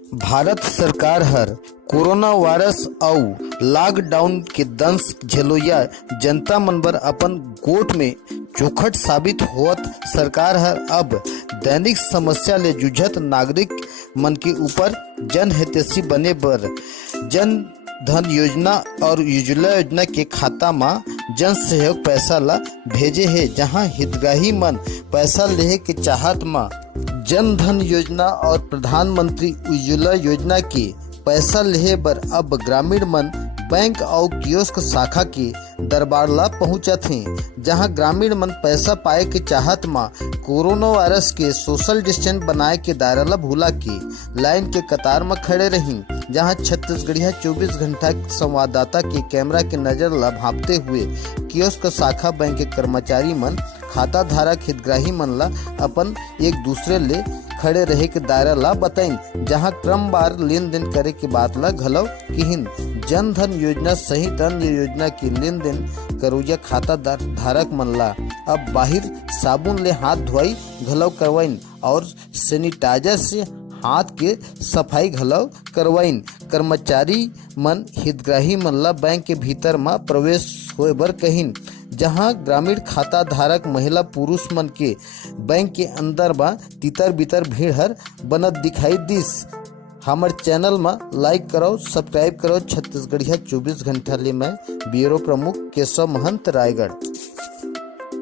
भारत सरकार हर corona virus अउ lockdown के दंश झेलोइया जनता मन बर अपन गोठ में चौखट साबित होवत सरकार हर अब दैनिक समस्या ले जूझत नागरिक मन के ऊपर जनहितैषी बने बर जन धन योजना और उज्ज्वला योजना के खाता में जन सहयोग पैसा ला भेजे है। जहां हितग्राही मन पैसा लेहे के चाहत में जन धन योजना और प्रधानमंत्री उज्ज्वला योजना के पैसा लेहे बर अब ग्रामीण मन बैंक और कियोस्क शाखा के दरबार ला पहुंचत हैं। जहां ग्रामीण मन पैसा पाए के चाहत में कोरोना वायरस के सोशल डिस्टेंस बनाए के दायरा ला भूला के लाइन के कतार में खड़े रही। जहां छत्तीसगढ़िया 24 घंटा संवाददाता के कैमरा के नजर ला भांपते हुए कियोस्क शाखा बैंक के कर्मचारी मन खाता धारक हितग्राही मन ला अपन एक दूसरे ले खड़े रहे के दायरा ला बताइन। जहां क्रमवार लेन देन करे के बात ला घलव किहिन जन धन योजना सहित अन्य योजना के लेन देन करोइया खाता धारक मन ला अब बाहिर साबुन ले हाथ धोई घलव करवाइन और सैनिटाइजर से हाथ के सफाई घलव करवाइन। कर्मचारी मन हितग्राही मन ला बैंक के भीतर में प्रवेश होए बर कहिन। जहां ग्रामीण खाता धारक महिला पुरुष मन के बैंक के अंदर बा तितर बितर भीड़ हर बनत दिखाई दिस। हमर चैनल में लाइक करो, सब्सक्राइब करो। छत्तीसगढ़िया 24 घंटा ले मैं ब्यूरो प्रमुख केशव महंत, रायगढ़।